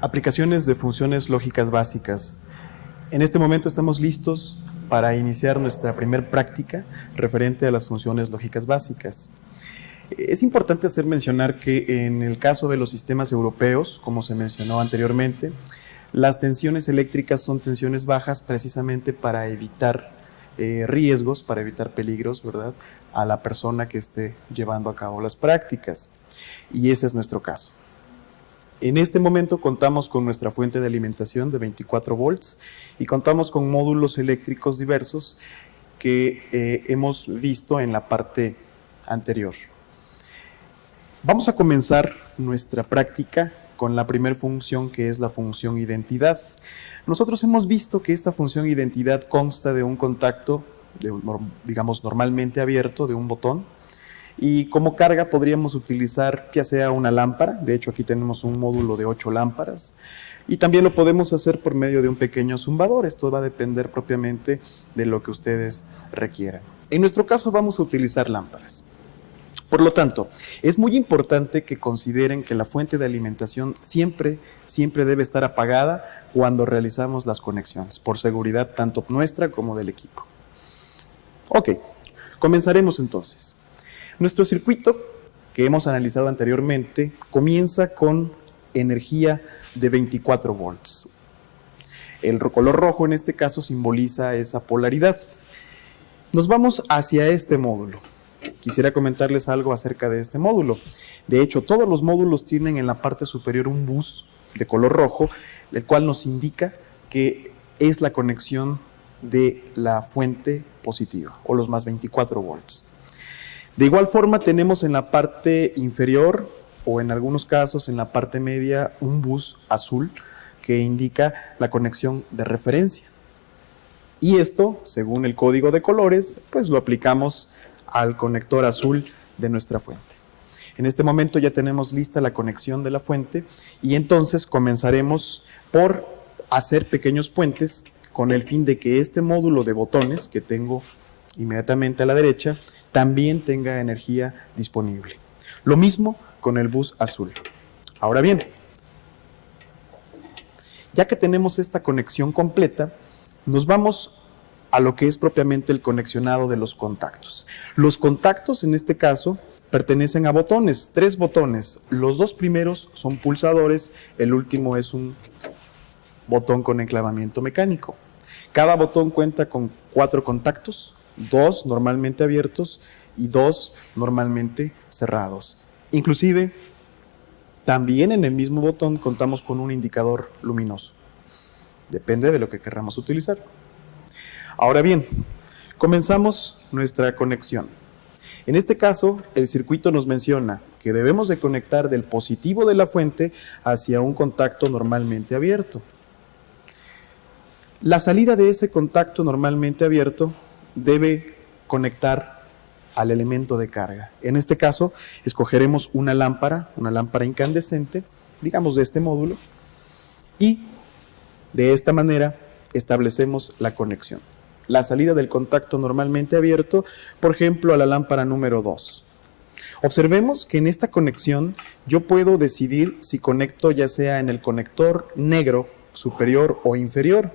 Aplicaciones de funciones lógicas básicas. En este momento estamos listos para iniciar nuestra primer práctica referente a las funciones lógicas básicas. Es importante hacer mencionar que en el caso de los sistemas europeos, como se mencionó anteriormente, las tensiones eléctricas son tensiones bajas precisamente para evitar riesgos, para evitar peligros, ¿verdad?, a la persona que esté llevando a cabo las prácticas. Y ese es nuestro caso. En este momento contamos con nuestra fuente de alimentación de 24 volts y contamos con módulos eléctricos diversos que hemos visto en la parte anterior. Vamos a comenzar nuestra práctica con la primera función, que es la función identidad. Nosotros hemos visto que esta función identidad consta de un contacto, digamos normalmente abierto, de un botón, y como carga podríamos utilizar ya sea una lámpara. De hecho aquí tenemos un módulo de 8 lámparas, y también lo podemos hacer por medio de un pequeño zumbador. Esto va a depender propiamente de lo que ustedes requieran. En nuestro caso vamos a utilizar lámparas. Por lo tanto, es muy importante que consideren que la fuente de alimentación siempre debe estar apagada cuando realizamos las conexiones, por seguridad tanto nuestra como del equipo. Ok, comenzaremos entonces. Nuestro circuito, que hemos analizado anteriormente, comienza con energía de 24 volts. El color rojo en este caso simboliza esa polaridad. Nos vamos hacia este módulo. Quisiera comentarles algo acerca de este módulo. De hecho, todos los módulos tienen en la parte superior un bus de color rojo, el cual nos indica que es la conexión de la fuente positiva, o los más 24 volts. De igual forma tenemos en la parte inferior, o en algunos casos en la parte media, un bus azul que indica la conexión de referencia. Y esto, según el código de colores, pues lo aplicamos al conector azul de nuestra fuente. En este momento ya tenemos lista la conexión de la fuente, y entonces comenzaremos por hacer pequeños puentes con el fin de que este módulo de botones que tengo inmediatamente a la derecha también tenga energía disponible. Lo mismo con el bus azul. Ahora bien, ya que tenemos esta conexión completa, nos vamos a lo que es propiamente el conexionado de los contactos. Los contactos en este caso pertenecen a botones, 3 botones. Los 2 primeros son pulsadores, el último es un botón con enclavamiento mecánico. Cada botón cuenta con 4 contactos, 2 normalmente abiertos y 2 normalmente cerrados. Inclusive, también en el mismo botón contamos con un indicador luminoso. Depende de lo que queramos utilizar. Ahora bien, comenzamos nuestra conexión. En este caso, el circuito nos menciona que debemos de conectar del positivo de la fuente hacia un contacto normalmente abierto. La salida de ese contacto normalmente abierto debe conectar al elemento de carga. En este caso, escogeremos una lámpara incandescente, digamos de este módulo, y de esta manera establecemos la conexión. La salida del contacto normalmente abierto, por ejemplo, a la lámpara número 2. Observemos que en esta conexión yo puedo decidir si conecto ya sea en el conector negro superior o inferior,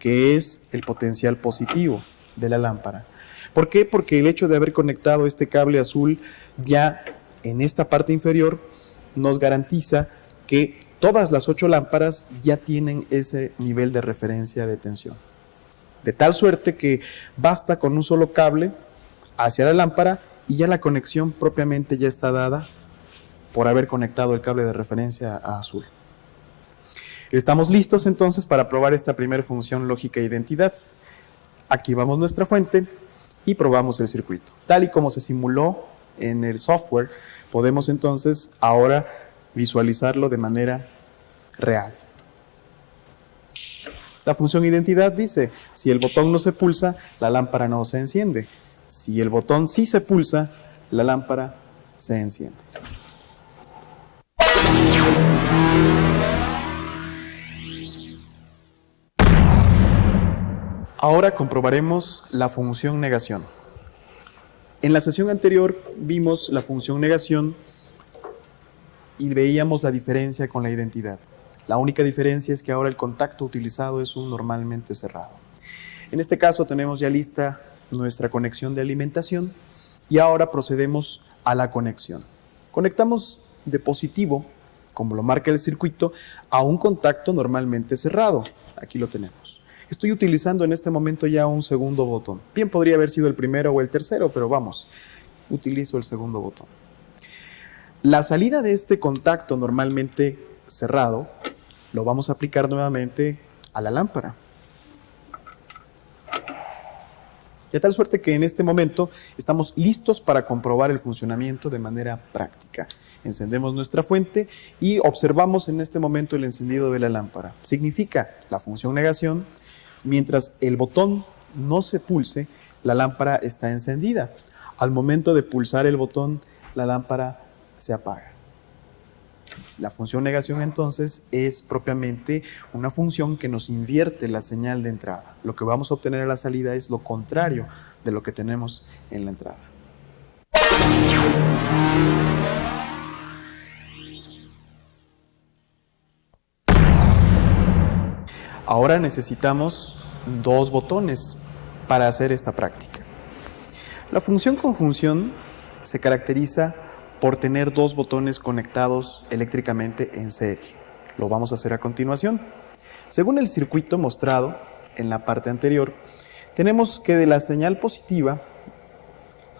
que es el potencial positivo de la lámpara. ¿Por qué? Porque el hecho de haber conectado este cable azul ya en esta parte inferior nos garantiza que todas las 8 lámparas ya tienen ese nivel de referencia de tensión. De tal suerte que basta con un solo cable hacia la lámpara y ya la conexión propiamente ya está dada por haber conectado el cable de referencia a azul. Estamos listos entonces para probar esta primera función lógica identidad. Activamos nuestra fuente y probamos el circuito. Tal y como se simuló en el software, podemos entonces ahora visualizarlo de manera real. La función identidad dice, si el botón no se pulsa, la lámpara no se enciende. Si el botón sí se pulsa, la lámpara se enciende. Ahora comprobaremos la función negación. En la sesión anterior vimos la función negación y veíamos la diferencia con la identidad. La única diferencia es que ahora el contacto utilizado es un normalmente cerrado. En este caso tenemos ya lista nuestra conexión de alimentación y ahora procedemos a la conexión. Conectamos de positivo, como lo marca el circuito, a un contacto normalmente cerrado. Aquí lo tenemos. Estoy utilizando en este momento ya un segundo botón. Bien podría haber sido el primero o el tercero, pero vamos, utilizo el segundo botón. La salida de este contacto normalmente cerrado lo vamos a aplicar nuevamente a la lámpara. De tal suerte que en este momento estamos listos para comprobar el funcionamiento de manera práctica. Encendemos nuestra fuente y observamos en este momento el encendido de la lámpara. Significa la función negación. Mientras el botón no se pulse, la lámpara está encendida. Al momento de pulsar el botón, la lámpara se apaga. La función negación entonces es propiamente una función que nos invierte la señal de entrada. Lo que vamos a obtener a la salida es lo contrario de lo que tenemos en la entrada. Ahora necesitamos dos botones para hacer esta práctica. La función conjunción se caracteriza por tener dos botones conectados eléctricamente en serie. Lo vamos a hacer a continuación. Según el circuito mostrado en la parte anterior, tenemos que de la señal positiva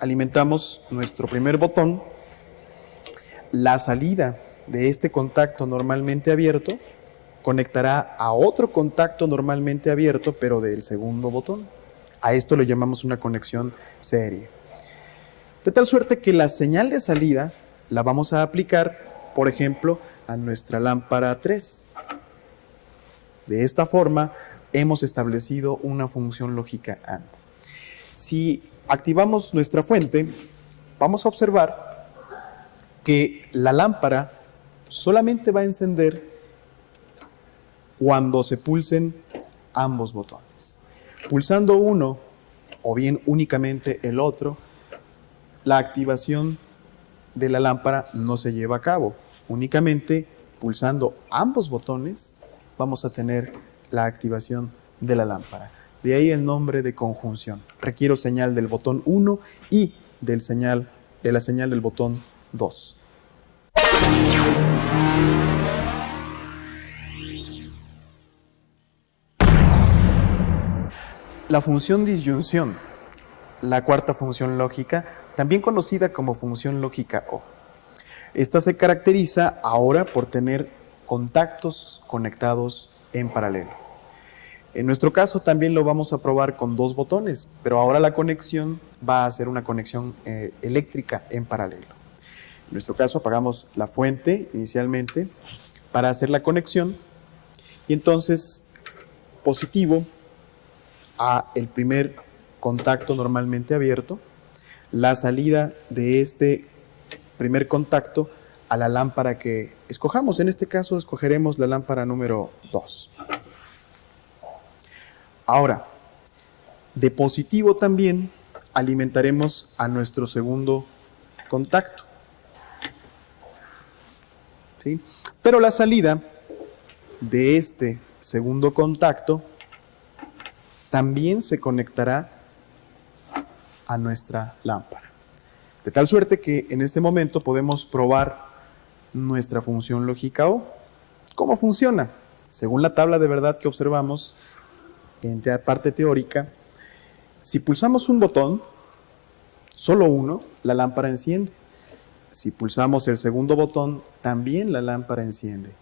alimentamos nuestro primer botón, la salida de este contacto normalmente abierto conectará a otro contacto normalmente abierto, pero del segundo botón. A esto le llamamos una conexión serie. De tal suerte que la señal de salida la vamos a aplicar, por ejemplo, a nuestra lámpara 3. De esta forma, hemos establecido una función lógica AND. Si activamos nuestra fuente, vamos a observar que la lámpara solamente va a encender cuando se pulsen ambos botones. Pulsando uno o bien únicamente el otro, la activación de la lámpara no se lleva a cabo. Únicamente pulsando ambos botones vamos a tener la activación de la lámpara. De ahí el nombre de conjunción. Requiero señal del botón 1 y de la señal del botón 2. La función disyunción, la cuarta función lógica, también conocida como función lógica O. Esta se caracteriza ahora por tener contactos conectados en paralelo. En nuestro caso también lo vamos a probar con dos botones, pero ahora la conexión va a ser una conexión eléctrica en paralelo. En nuestro caso apagamos la fuente inicialmente para hacer la conexión y entonces positivo a el primer contacto normalmente abierto, la salida de este primer contacto a la lámpara que escojamos. En este caso escogeremos la lámpara número 2. Ahora, de positivo también alimentaremos a nuestro segundo contacto. ¿Sí? Pero la salida de este segundo contacto también se conectará a nuestra lámpara. De tal suerte que en este momento podemos probar nuestra función lógica O. ¿Cómo funciona? Según la tabla de verdad que observamos en la parte teórica, si pulsamos un botón, solo uno, la lámpara enciende. Si pulsamos el segundo botón, también la lámpara enciende.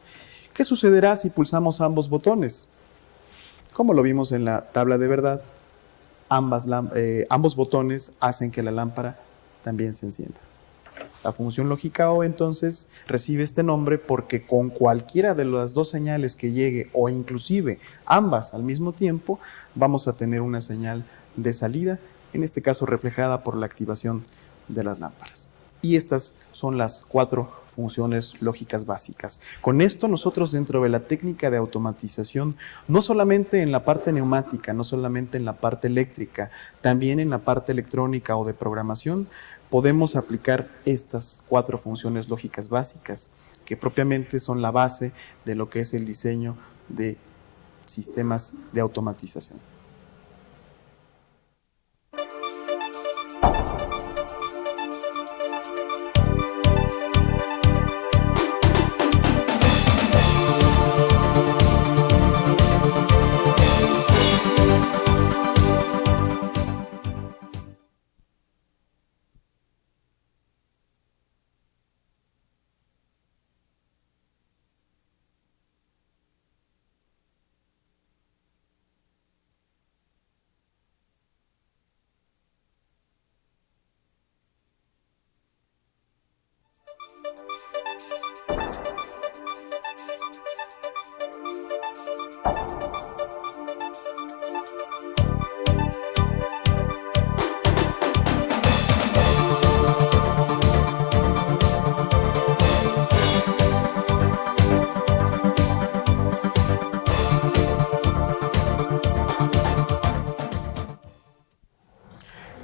¿Qué sucederá si pulsamos ambos botones? Como lo vimos en la tabla de verdad, ambos botones hacen que la lámpara también se encienda. La función lógica O entonces recibe este nombre porque con cualquiera de las dos señales que llegue o inclusive ambas al mismo tiempo vamos a tener una señal de salida, en este caso reflejada por la activación de las lámparas. Y estas son las 4 funciones lógicas básicas. Con esto nosotros dentro de la técnica de automatización, no solamente en la parte neumática, no solamente en la parte eléctrica, también en la parte electrónica o de programación, podemos aplicar estas 4 funciones lógicas básicas, que propiamente son la base de lo que es el diseño de sistemas de automatización.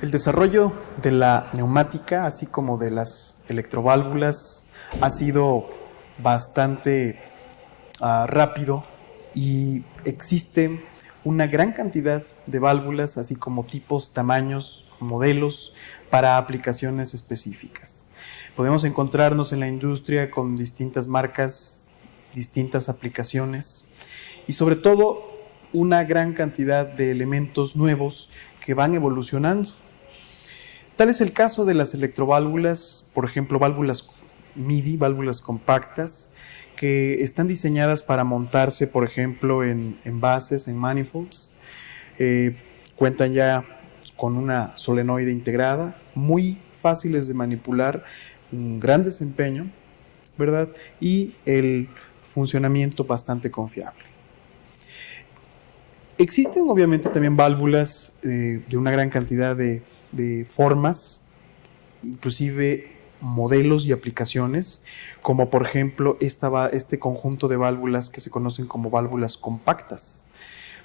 El desarrollo de la neumática, así como de las electroválvulas, ha sido bastante rápido y existe una gran cantidad de válvulas, así como tipos, tamaños, modelos para aplicaciones específicas. Podemos encontrarnos en la industria con distintas marcas, distintas aplicaciones y sobre todo una gran cantidad de elementos nuevos que van evolucionando. Tal es el caso de las electroválvulas, por ejemplo, válvulas MIDI, válvulas compactas, que están diseñadas para montarse, por ejemplo, en bases, en manifolds. Cuentan ya con una solenoide integrada, muy fáciles de manipular, un gran desempeño, ¿verdad? Y el funcionamiento bastante confiable. Existen obviamente también válvulas de una gran cantidad de formas, inclusive modelos y aplicaciones, como por ejemplo este conjunto de válvulas que se conocen como válvulas compactas.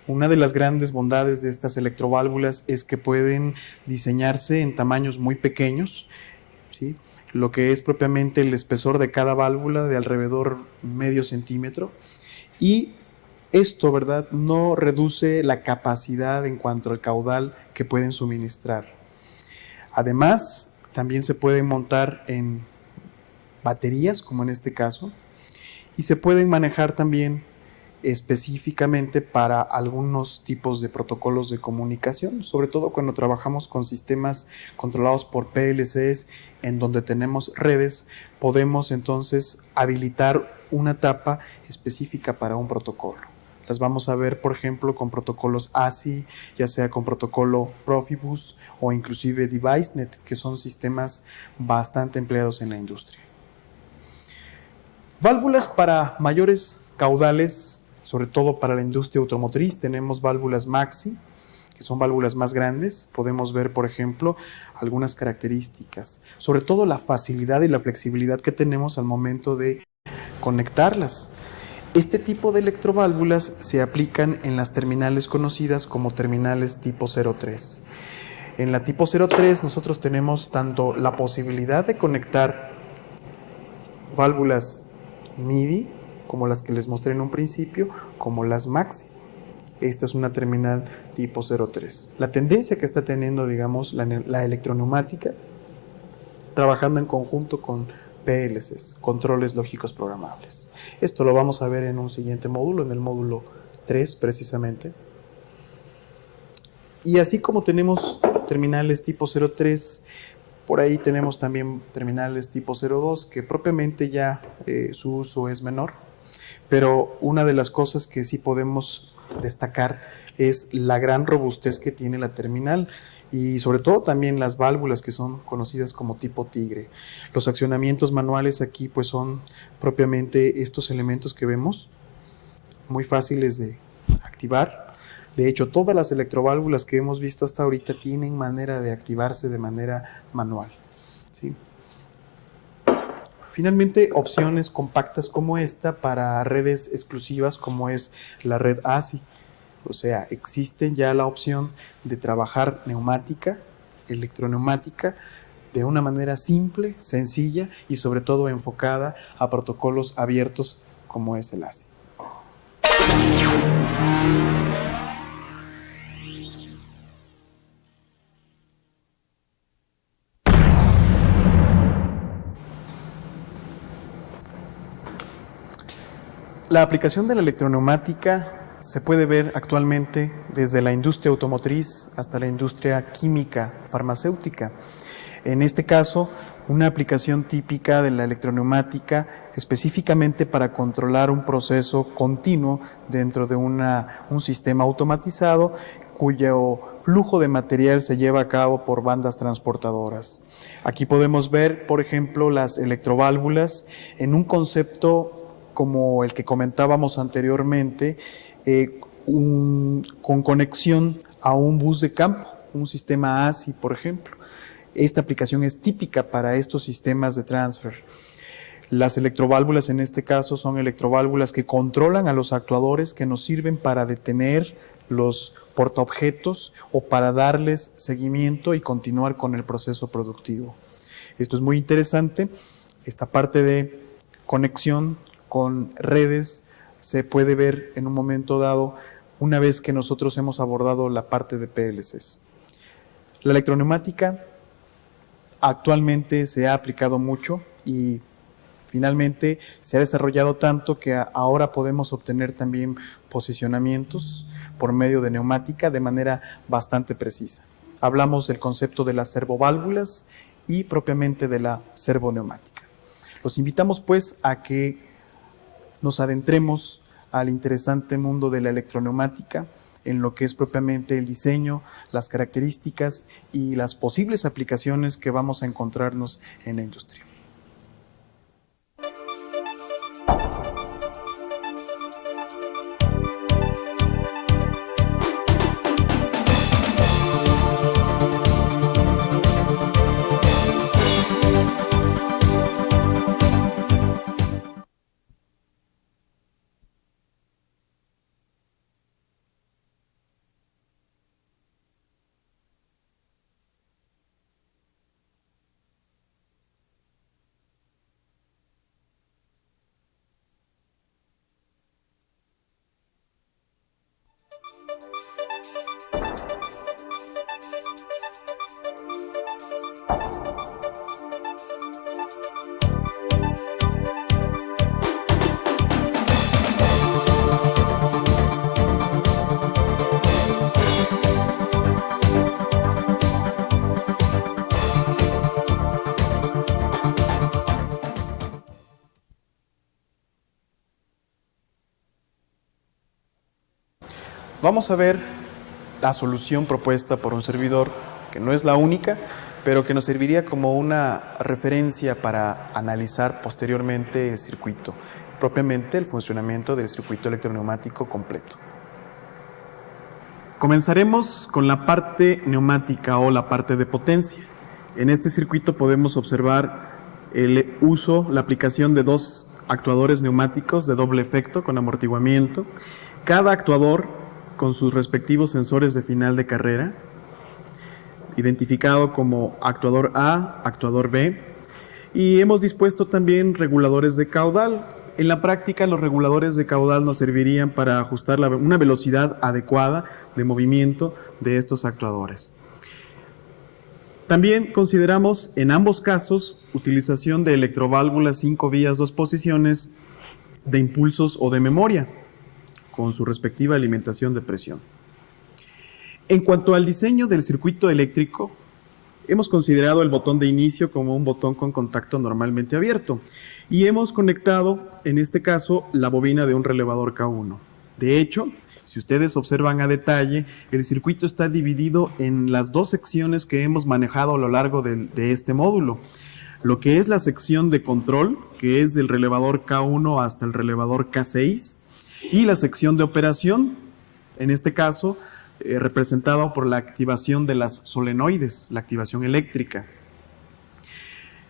Una de las grandes bondades de estas electroválvulas es que pueden diseñarse en tamaños muy pequeños, ¿sí? Lo que es propiamente el espesor de cada válvula de alrededor medio centímetro, y esto, ¿verdad?, no reduce la capacidad en cuanto al caudal que pueden suministrar. Además, también se pueden montar en baterías, como en este caso, y se pueden manejar también específicamente para algunos tipos de protocolos de comunicación, sobre todo cuando trabajamos con sistemas controlados por PLCs, en donde tenemos redes, podemos entonces habilitar una etapa específica para un protocolo. Las vamos a ver, por ejemplo, con protocolos ASI, ya sea con protocolo Profibus o inclusive DeviceNet, que son sistemas bastante empleados en la industria. Válvulas para mayores caudales, sobre todo para la industria automotriz, tenemos válvulas Maxi, que son válvulas más grandes. Podemos ver, por ejemplo, algunas características, sobre todo la facilidad y la flexibilidad que tenemos al momento de conectarlas. Este tipo de electroválvulas se aplican en las terminales conocidas como terminales tipo 03. En la tipo 03 nosotros tenemos tanto la posibilidad de conectar válvulas MIDI, como las que les mostré en un principio, como las Maxi. Esta es una terminal tipo 03. La tendencia que está teniendo, digamos, la electroneumática, trabajando en conjunto con PLCs, controles lógicos programables. Esto lo vamos a ver en un siguiente módulo, en el módulo 3 precisamente. Y así como tenemos terminales tipo 03, por ahí tenemos también terminales tipo 02, que propiamente ya su uso es menor, pero una de las cosas que sí podemos destacar es la gran robustez que tiene la terminal, y sobre todo también las válvulas que son conocidas como tipo tigre. Los accionamientos manuales aquí pues son propiamente estos elementos que vemos, muy fáciles de activar. De hecho, todas las electroválvulas que hemos visto hasta ahorita tienen manera de activarse de manera manual, ¿sí? Finalmente, opciones compactas como esta para redes exclusivas como es la red ASI. O sea, existe ya la opción de trabajar neumática, electroneumática, de una manera simple, sencilla y sobre todo enfocada a protocolos abiertos como es el ASI. La aplicación de la electroneumática se puede ver actualmente desde la industria automotriz hasta la industria química, farmacéutica. En este caso, una aplicación típica de la electroneumática específicamente para controlar un proceso continuo dentro de un sistema automatizado cuyo flujo de material se lleva a cabo por bandas transportadoras. Aquí podemos ver, por ejemplo, las electroválvulas en un concepto como el que comentábamos anteriormente, con conexión a un bus de campo, un sistema ASI, por ejemplo. Esta aplicación es típica para estos sistemas de transfer. Las electroválvulas en este caso son electroválvulas que controlan a los actuadores que nos sirven para detener los portaobjetos o para darles seguimiento y continuar con el proceso productivo. Esto es muy interesante. Esta parte de conexión con redes se puede ver en un momento dado una vez que nosotros hemos abordado la parte de PLCs. La electroneumática actualmente se ha aplicado mucho y finalmente se ha desarrollado tanto que ahora podemos obtener también posicionamientos por medio de neumática de manera bastante precisa. Hablamos del concepto de las servoválvulas y propiamente de la servoneumática. Los invitamos pues a que nos adentremos al interesante mundo de la electroneumática, en lo que es propiamente el diseño, las características y las posibles aplicaciones que vamos a encontrarnos en la industria. Vamos a ver la solución propuesta por un servidor, que no es la única, pero que nos serviría como una referencia para analizar posteriormente el circuito, propiamente el funcionamiento del circuito electroneumático completo. Comenzaremos con la parte neumática o la parte de potencia. En este circuito podemos observar el uso, la aplicación de dos actuadores neumáticos de doble efecto con amortiguamiento. Cada actuador con sus respectivos sensores de final de carrera, identificado como actuador A, actuador B, y hemos dispuesto también reguladores de caudal. En la práctica, los reguladores de caudal nos servirían para ajustar una velocidad adecuada de movimiento de estos actuadores. También consideramos en ambos casos utilización de electroválvulas 5 vías 2 posiciones de impulsos o de memoria, con su respectiva alimentación de presión. En cuanto al diseño del circuito eléctrico, hemos considerado el botón de inicio como un botón con contacto normalmente abierto y hemos conectado, en este caso, la bobina de un relevador K1. De hecho, si ustedes observan a detalle, el circuito está dividido en las dos secciones que hemos manejado a lo largo de este módulo. Lo que es la sección de control, que es del relevador K1 hasta el relevador K6, y la sección de operación, en este caso, representada por la activación de las solenoides, la activación eléctrica.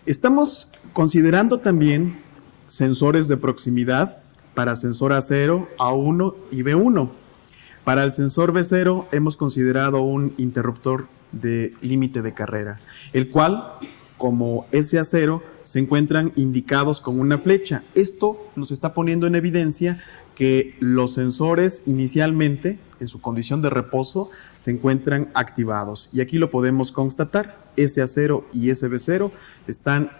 Estamos considerando también sensores de proximidad para sensor A0, A1 y B1. Para el sensor B0 hemos considerado un interruptor de límite de carrera, el cual, como SA0, se encuentran indicados con una flecha. Esto nos está poniendo en evidencia que los sensores inicialmente, en su condición de reposo, se encuentran activados. Y aquí lo podemos constatar, SA0 y SB0 están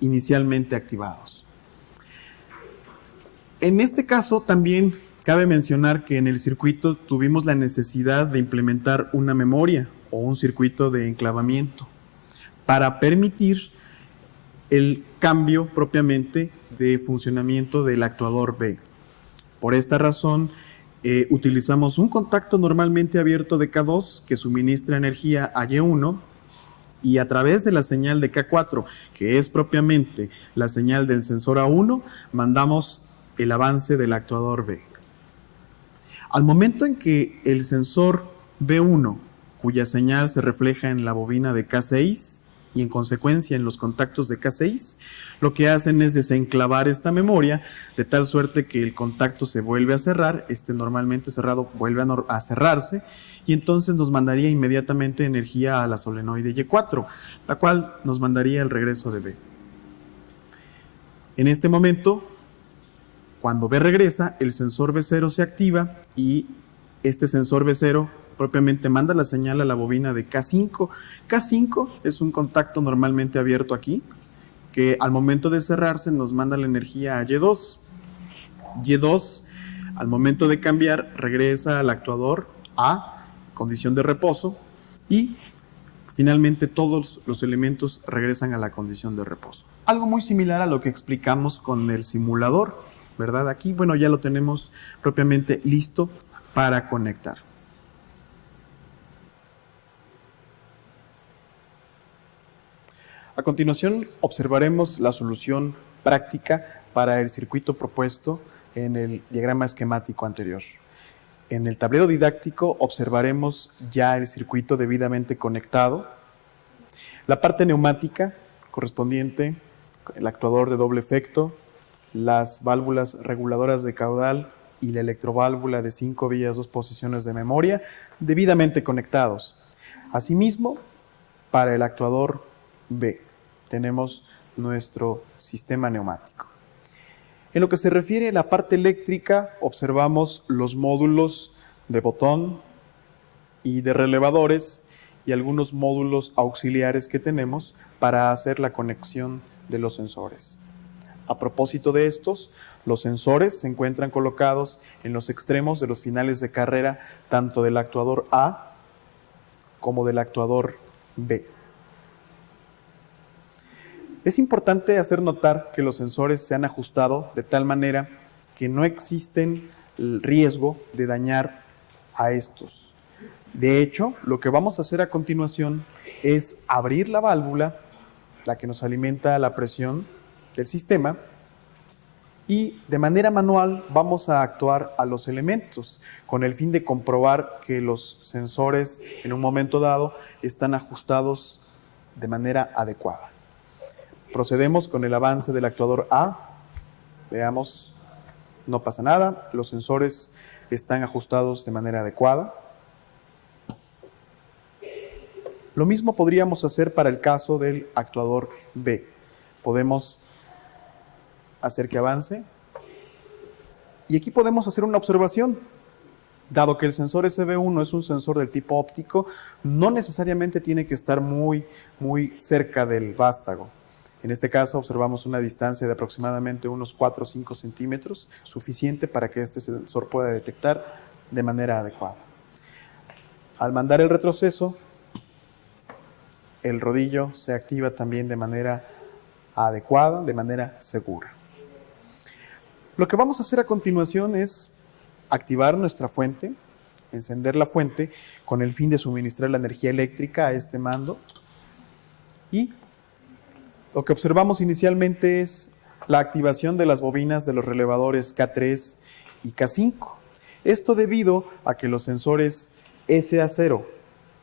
inicialmente activados. En este caso también cabe mencionar que en el circuito tuvimos la necesidad de implementar una memoria o un circuito de enclavamiento para permitir el cambio propiamente de funcionamiento del actuador B. Por esta razón, utilizamos un contacto normalmente abierto de K2 que suministra energía a Y1 y a través de la señal de K4, que es propiamente la señal del sensor A1, mandamos el avance del actuador B. Al momento en que el sensor B1, cuya señal se refleja en la bobina de K6 y en consecuencia en los contactos de K6, lo que hacen es desenclavar esta memoria de tal suerte que el contacto se vuelve a cerrar, normalmente cerrado vuelve a cerrarse y entonces nos mandaría inmediatamente energía a la solenoide Y4, la cual nos mandaría el regreso de B. En este momento, cuando B regresa, el sensor B0 se activa y este sensor B0 propiamente manda la señal a la bobina de K5. K5 es un contacto normalmente abierto aquí, que al momento de cerrarse nos manda la energía a Y2. Y2, al momento de cambiar, regresa al actuador a condición de reposo y finalmente todos los elementos regresan a la condición de reposo. Algo muy similar a lo que explicamos con el simulador, ¿verdad? Aquí, bueno, ya lo tenemos propiamente listo para conectar. A continuación, observaremos la solución práctica para el circuito propuesto en el diagrama esquemático anterior. En el tablero didáctico observaremos ya el circuito debidamente conectado, la parte neumática correspondiente, el actuador de doble efecto, las válvulas reguladoras de caudal y la electroválvula de 5 vías, 2 posiciones de memoria, debidamente conectados. Asimismo, para el actuador B, tenemos nuestro sistema neumático. En lo que se refiere a la parte eléctrica, observamos los módulos de botón y de relevadores y algunos módulos auxiliares que tenemos para hacer la conexión de los sensores. A propósito de estos, los sensores se encuentran colocados en los extremos de los finales de carrera tanto del actuador A como del actuador B. Es importante hacer notar que los sensores se han ajustado de tal manera que no existen el riesgo de dañar a estos. De hecho, lo que vamos a hacer a continuación es abrir la válvula, la que nos alimenta la presión del sistema, y de manera manual vamos a actuar a los elementos con el fin de comprobar que los sensores en un momento dado están ajustados de manera adecuada. Procedemos con el avance del actuador A. Veamos, no pasa nada, los sensores están ajustados de manera adecuada. Lo mismo podríamos hacer para el caso del actuador B. Podemos hacer que avance. Y aquí podemos hacer una observación. Dado que el sensor SB1 es un sensor del tipo óptico, no necesariamente tiene que estar muy cerca del vástago. En este caso observamos una distancia de aproximadamente unos 4 o 5 centímetros, suficiente para que este sensor pueda detectar de manera adecuada. Al mandar el retroceso, el rodillo se activa también de manera adecuada, de manera segura. Lo que vamos a hacer a continuación es activar nuestra fuente, encender la fuente con el fin de suministrar la energía eléctrica a este mando. Y lo que observamos inicialmente es la activación de las bobinas de los relevadores K3 y K5. Esto debido a que los sensores SA0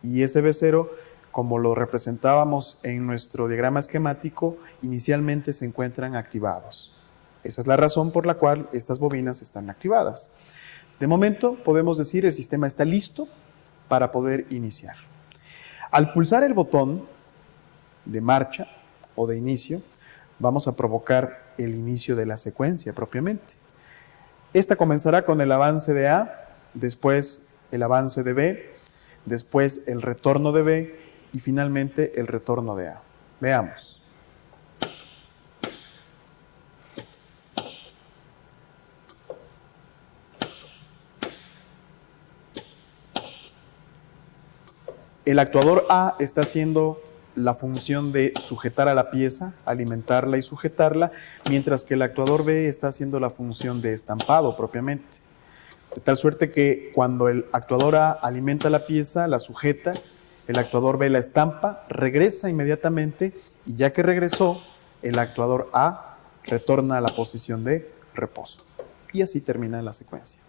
y SB0 como lo representábamos en nuestro diagrama esquemático, inicialmente se encuentran activados. Esa es la razón por la cual estas bobinas están activadas. De momento podemos decir el sistema está listo para poder iniciar. Al pulsar el botón de marcha o de inicio, vamos a provocar el inicio de la secuencia propiamente. Esta comenzará con el avance de A, después el avance de B, después el retorno de B y finalmente el retorno de A. Veamos. El actuador A está haciendo la función de sujetar a la pieza, alimentarla y sujetarla, mientras que el actuador B está haciendo la función de estampado propiamente. De tal suerte que cuando el actuador A alimenta la pieza, la sujeta, el actuador B la estampa, regresa inmediatamente y ya que regresó, el actuador A retorna a la posición de reposo. Y así termina la secuencia.